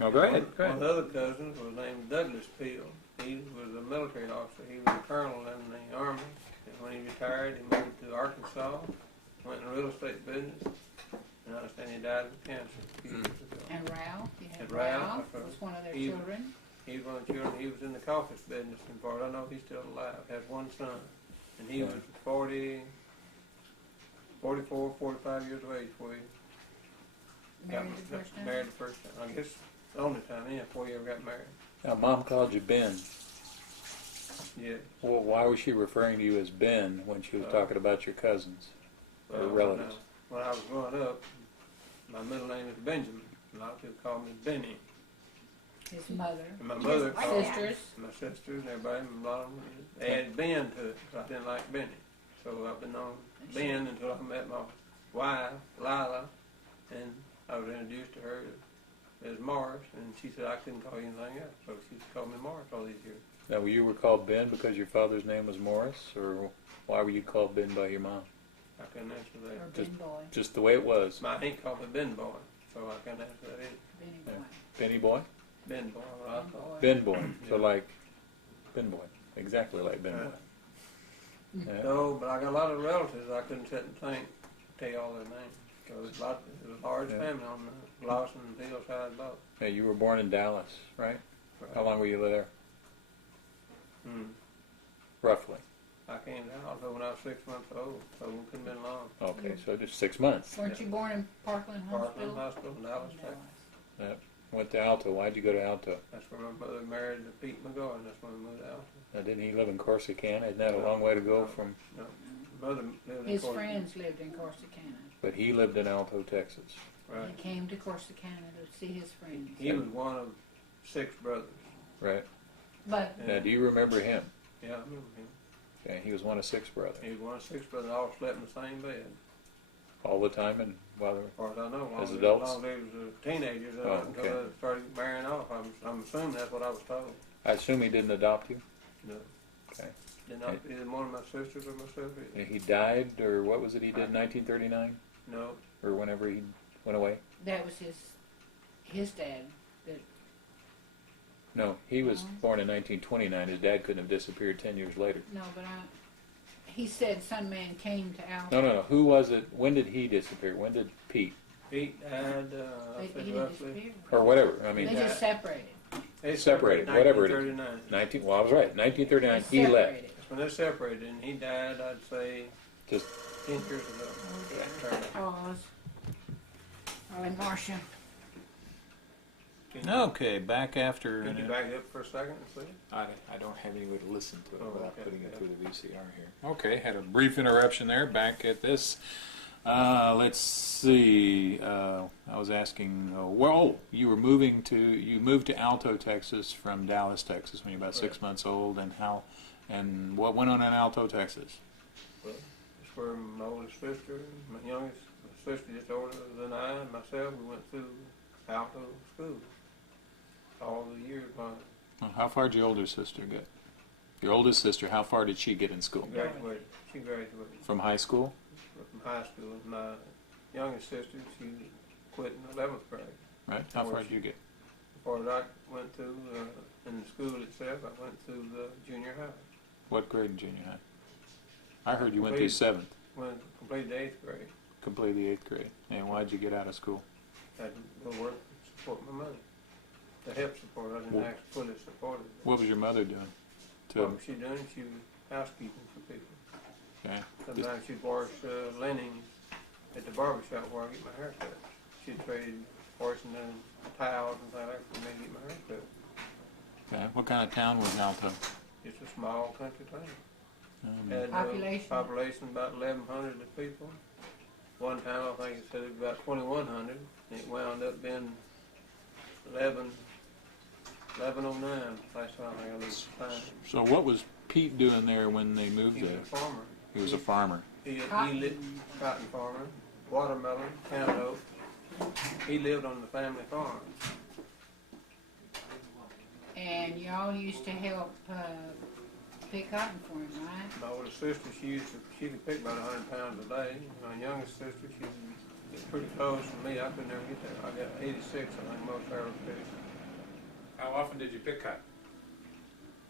Oh, go ahead. Go One of ahead. the other cousins was named Douglas Peel. He was a military officer. He was a colonel in the Army. And when he retired, he moved to Arkansas, went in the real estate business, and I understand he died of cancer a few years ago. And Ralph, you had And Ralph, Ralph was one of their he- children. He was one of the children. He was in the caucus business, and far as I know, he's still alive. Has one son, and he was 44, 45 years of age before he Married the first time? married the first time. I guess the only time, before he ever got married. Now, Mom called you Ben. Yeah. Well, why was she referring to you as Ben when she was talking about your cousins or relatives? When I was growing up, my middle name is Benjamin. A lot of people call me Benny. His mother. And my mother called Sisters. my sisters and everybody, a lot of them, they added Ben to it because I didn't like Benny. So I've been known Ben until I met my wife, Lila, and I was introduced to her as Morris, and she said I couldn't call you anything else. So she called me Morris all these years. Now, you were called Ben because your father's name was Morris, or why were you called Ben by your mom? I couldn't answer Or that. Ben Boy. Just the way it was. My aunt called me Ben Boy, so I couldn't answer that either. Benny Yeah. Boy. Benny Boy? Ben Boy, what I thought. Ben Boy. So like Ben Boy. Exactly like Ben Boy. Yeah. No, but I got a lot of relatives I couldn't sit and think, tell you all their names. So it was a large Yeah. family on the Lawson and Peel side both. Yeah, you were born in Dallas, right? How long were you there? Roughly. I came to Alto when I was 6 months old, so it couldn't have been long. Okay, so just 6 months. Weren't you born in Parkland Parkland Hospital? Hospital in Dallas, Texas. Dallas. Went to Alto. Why'd you go to Alto? That's where my mother married to Pete McGowan. That's when we moved to Alto. Now, didn't he live in Corsicana? Isn't that a long way to go from... No, mother lived in His Corsicana. friends lived in Corsicana. But he lived in Alto, Texas. Right. He came to Corsicana to see his friends. He was one of 6 brothers. Right. But Now, do you remember him? Yeah, I remember him. Okay, he was one of 6 brothers. He was one of 6 brothers. All slept in the same bed. All the time and while they were... As far as I know, As adults? long as they was teenagers Oh, until okay. they started marrying off. I'm assuming that's what I was told. I assume he didn't adopt you? No. Okay. Did not either one of my sisters or myself either. And he died, or what was it he did in 1939? No. Or whenever he went away? that was his dad. That No, he was born in 1929. His dad couldn't have disappeared 10 years later. no, but he said some man came to Alto. No. Who was it? When did he disappear? When did Pete? Pete died, I He think didn't roughly. disappear. Or whatever. I mean, They just separated. They separated, whatever it is. 1939. Well, I was right. 1939, They he left. separated. That's when they separated, and he died, I'd say, Just 10 years ago. Pause. Oh, and Marcia. okay. Back after. Can you back up for a second and see? I don't have any way to listen to it Oh, without okay, putting it yeah. through the VCR here. Okay, had a brief interruption there. Back at this. Let's see. I was asking. You moved to Alto, Texas from Dallas, Texas when you were about 6 months old, and what went on in Alto, Texas? Well, it's where my oldest sister, my youngest sister, just older than I, and myself, we went through Alto school. All the years, How far did your older sister get? Your oldest sister, how far did she get in school? She graduated From high school? from high school. My youngest sister, she quit in 11th grade. Right. How far did you get? As far as I went to, in the school itself, I went through the junior high. What grade in junior high? I heard you went through 7th. Completed the 8th grade. Completed the 8th grade. And why'd you get out of school? Had to go to work to support my money. To help support, I didn't actually fully support it. What was your mother doing? What was she doing? She was housekeeping for people. Okay. Sometimes she'd wash linens at the barber shop where I get my hair cut. She'd trade washing the towels and things like that for me to get my hair cut. Okay. What kind of town was Alto? It's a small country town. Had population about 1,100 people. One time I think it said it was about 2,100. And it wound up being 1109. Last time I got this time. So what was Pete doing there when they moved He was there? a farmer. He was a farmer. He lived cotton farmer, watermelon, cantaloupe. He lived on the family farm. And y'all used to help pick cotton for him, right? My older sister, she could pick about 100 pounds a day. My youngest sister, she was pretty close to me. I could never get there. I got 86, I think most of her was 50. How often did you pick cotton?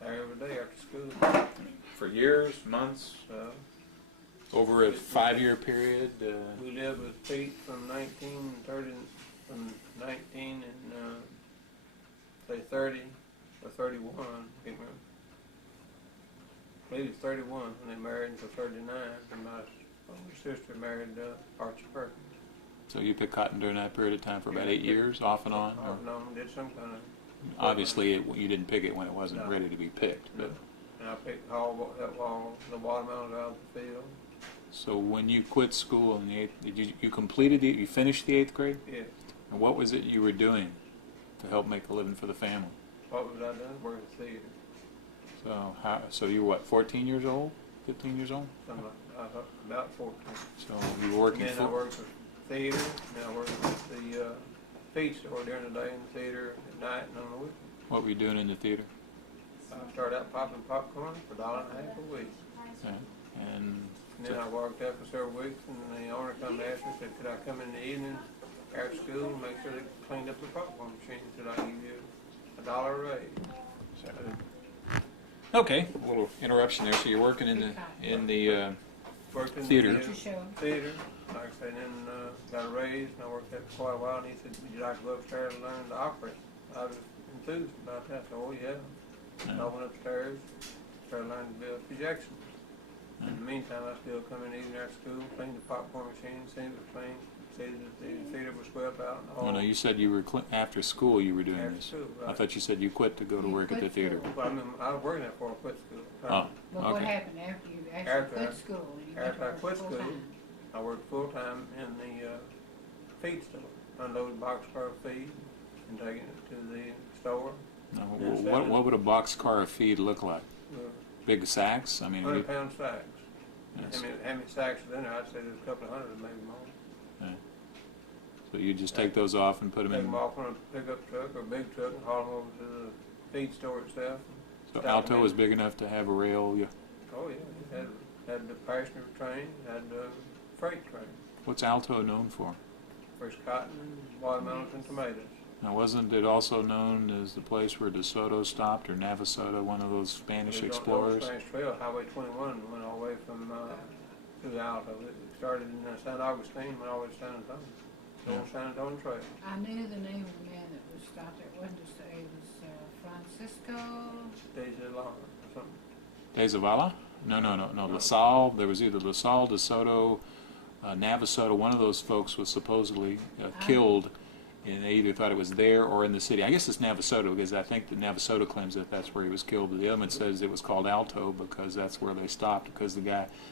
Every day after school. For years, months, over a 5-year period? We lived with Pete from 1930, from 19 and say 30 or 31. I can't remember. I believe it's 31 when they married until 39, and my older sister married Archie Perkins. So you picked cotton during that period of time for about 8 years, off and on? Off and on, did some kind of. Obviously, you didn't pick it when it wasn't ready to be picked. But And I picked all the watermelons out of the field. so when you quit school in the 8th, you completed you finished the 8th grade? Yeah. And what was it you were doing to help make a living for the family? What was I doing? Working theater. So you were what, 14 years old, 15 years old? Something like about 14. So you were working. And then I worked for theater. And then I worked at the feed store during the day and the theater at night and on the weekend. What were you doing in the theater? I started out popping popcorn for $1.50 a week. Yeah. And And then I worked there for several weeks, and then the owner come to ask me, said, could I come in the evening after school and make sure they cleaned up the popcorn machine? Said, I'll give you $1 raise. okay, a little interruption there. So you're working in the Worked in theater. the theater, like I said, and then got a raise, and I worked there for quite a while, and he said, would you like to go upstairs and learn to operate? I was enthused about that, so, oh yeah. And I went upstairs, started learning to build projections. In the meantime, I still come in evening after school, clean the popcorn machine, see it was clean, see that the theater was swept out. And all. Oh no, you said you were after school you were doing After this. school, right. I thought you said you quit to go to work at the theater. Well, I mean, I was working there before I quit school. Oh, But what okay. happened after you actually quit school? You went After I to quit work school, full-time? I worked full-time in the feed store, unloading boxcar of feed and taking it to the store. Now, what would a boxcar of feed look like? Big sacks? I mean, 100-pound sacks. yes. How many sacks are in there? I'd say there's a couple of hundred, maybe more. Yeah. So you just take those off and put them Take in. them off on a pickup truck or a big truck and haul them over to the feed store itself. So Stop Alto them was in. big enough to have a rail. Oh yeah, it had the passenger train, had the freight train. What's Alto known for? Fresh cotton, watermelons, and tomatoes. Now, wasn't it also known as the place where De Soto stopped, or Navasota, one of those Spanish It was on explorers? the Spanish Trail, Highway 21, went all the way from to Alto. It started in St. Augustine, went all the way to San Antonio. The old San Antonio Trail. I knew the name of the man that was stopped there. It wasn't just, it was Francisco. Days of Long or something. De Zavala? No. La Salle. There was either La Salle, De Soto, Navasota. One of those folks was supposedly killed, and they either thought it was there or in the city. I guess it's Navasota because I think that Navasota claims that that's where he was killed. But the other one says it was called Alto because that's where they stopped because they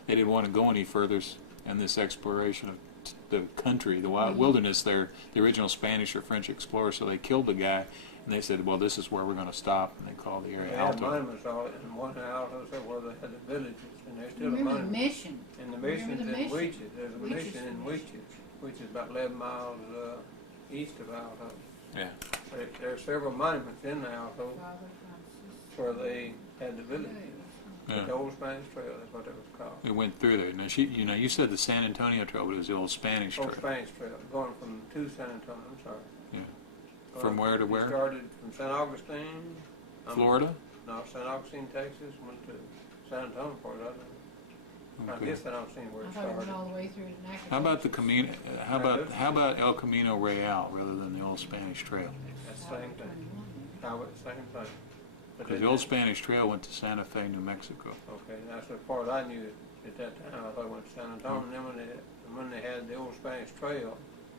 didn't want to go any further in this exploration of the country, the wilderness there, the original Spanish or French explorers. So they killed the guy, and they said, well, this is where we're going to stop, and they called the area They had Alto. monuments all in one Alto, so where they had the villages, and there's still a Remember the monument. mission? And the mission's Remember the in mission? Weeches. There's a Weeches mission in mission. Weeches, which is about 11 miles east of Alto. Yeah. There are several monuments in the Alto Father Francis. where they had the villages. Yeah. The old Spanish Trail, that's what it was called. It went through there. Now, you said the San Antonio Trail, but it was the old Spanish Old Trail. Spanish Trail, going from to San Antonio, I'm sorry. Yeah. From where to We where? started from San Augustine. Florida? No, San Augustine, Texas, went to San Antonio for it, I think. I Okay. guess San Augustine where I it thought it went started. all the way through to Nacogdoches. How about the Camino? How about El Camino Real rather than the old Spanish Trail? That's the same thing. Highway, same thing. But Because they the old did- Spanish Trail went to Santa Fe, New Mexico. Okay, that's as far as I knew at that time. I thought it went to San Antonio, and then when they had the old Spanish Trail,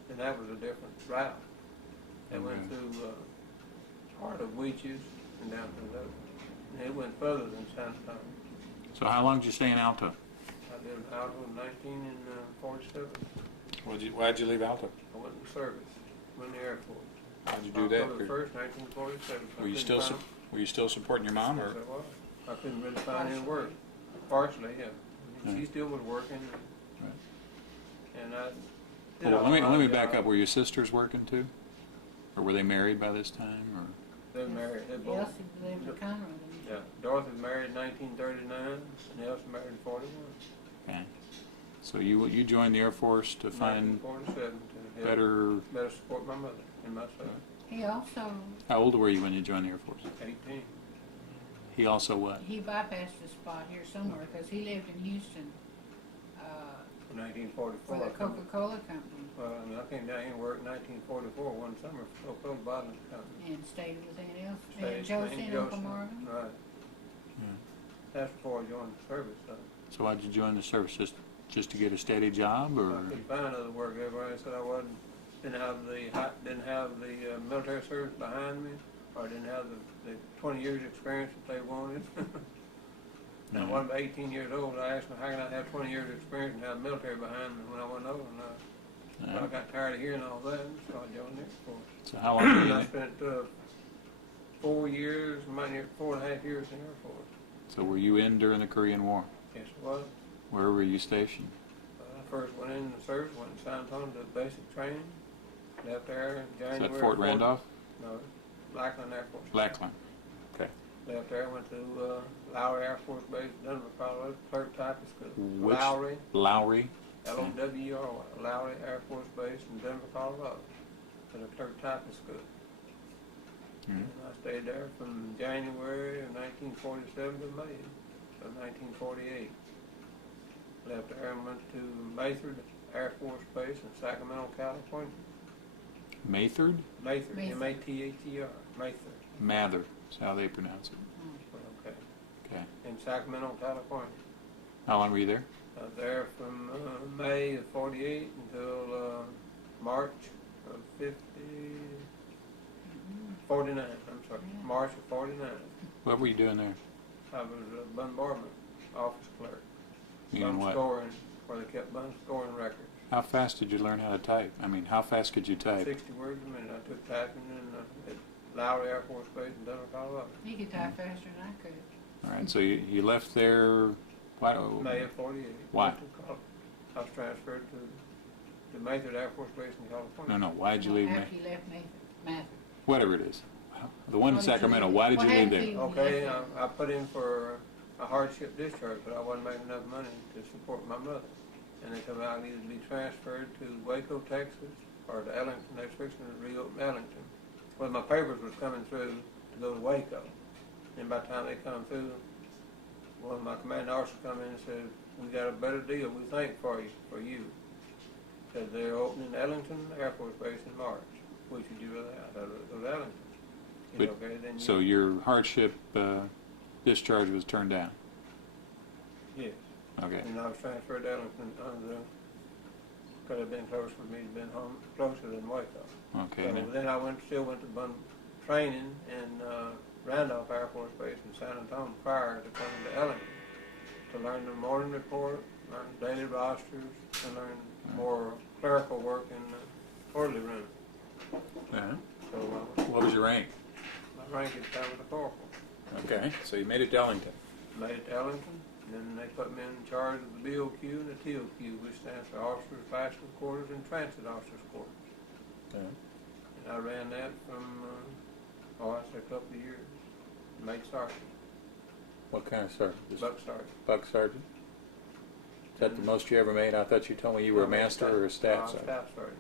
then that was a different route. They went through part of Weeches and down to the, and it went further than San Antonio. So how long did you stay in Alto? I did Alto in 1947. Why'd you leave Alto? I went in service, went in the Air Force. How'd you do that? October 1st, 1947. Were you still supporting your mom, or? Yes, I was. I couldn't really find any work. Partially, yeah. Yeah. She still was working. Right. And I did Well, all let my me back job. up. Were your sisters working too, or were they married by this time, or? They were married. They both. Elsie lived in Conroe. Yeah. Dorothy was married in 1939, and Elsie married in 41. Okay. So you joined the Air Force to find 1947 to help better. better support my mother and myself. He also, How old were you when you joined the Air Force? 18. He also what? he bypassed the spot here somewhere because he lived in Houston, 1944. for the Coca-Cola company Well, I mean, I came down here and worked in 1944 one summer for Coca-Cola Bottling Company. and stayed with anything else. Stayed And Josie St. and Uncle Joseph. Marvin. Right. Yeah. That's before I joined the service, though. So why'd you join the service? Just to get a steady job, or? I couldn't find other work. Everybody said I wasn't, didn't have the military service behind me, or didn't have the 20 years experience that they wanted. Now, I wasn't about 18 years old. I asked them, how can I have 20 years experience and have military behind me when I wasn't old enough? So I got tired of hearing all that, and so I joined the Air Force. So how long were you I in? spent 4 years, might near 4.5 years in the Air Force. So were you in during the Korean War? Yes, it was. Where were you stationed? I first went in the service, went to San Antonio to basic training. Left there in Is January. that Fort Randolph? No, Lackland Air Force. Lackland. Okay. Left there, went to Lowry Air Force Base, Denver, Colorado, clerk typist school. Which? Lowry, Lowry. Lowry, Lowry Air Force Base in Denver, Colorado, at a clerk typist school. Mm-hmm. And I stayed there from January of 1947 to May of 1948. Left there and went to Matherd Air Force Base in Sacramento, California. Matherd? Matherd, Matherd. M-A-T-H-E-R, Matherd. Mather. Is how they pronounce it. Okay. Okay. In Sacramento, California. How long were you there? I was there from May of 48 until March of 49, I'm sorry, Yeah. March of 49. What were you doing there? I was a bombardment office clerk. Meaning Bun what? scoring, where they kept bun scoring records. How fast did you learn how to type? I mean, how fast could you type? 60 words a minute. I took typing at Lowry Air Force Base in Denver, Colorado. He could type faster than I could. All right. So you left there. Why? May of 48. Why? Went to I was transferred to Matherd Air Force Base in California. No. Why did you leave? After you left Mathod. Whatever it is. The one in Why did you Sacramento. leave? Why did What you leave happened there? to you? Okay, I put in for a hardship discharge, but I wasn't making enough money to support my mother. And they told me I needed to be transferred to Waco, Texas, or to Ellington. They was fixing to reopen Ellington. Well, my papers was coming through to go to Waco. And by the time they come through, one of my commanding officers come in and said, we got a better deal, we think, for you. Said they're opening Ellington Air Force Base in March. Which would you rather have? I'd rather go to Ellington. But- Okay, then So your hardship discharge was turned down. yes. Okay. And I was transferred to Ellington could have been closer for me to been home closer than Waco. Okay. So now- then I still went to training in Randolph Air Force Base in San Antonio prior to coming to Ellington to learn the morning report, learn daily rosters, and learn more clerical work in the orderly room. Uh-huh. So What was your rank? my rank is down with a corporal. Okay. So you made it to Ellington. Made it to Ellington, and then they put me in charge of the BOQ and the TOQ, which stands for Officers, Bachelor Quarters, and Transit Officers Quarters. Okay. And I ran that from, I'd say a couple of years. Made sergeant, What kind of sergeant? Just buck sergeant. buck sergeant? Is that the most you ever made? I thought you told me you were a master or a staff sergeant. Staff sergeant.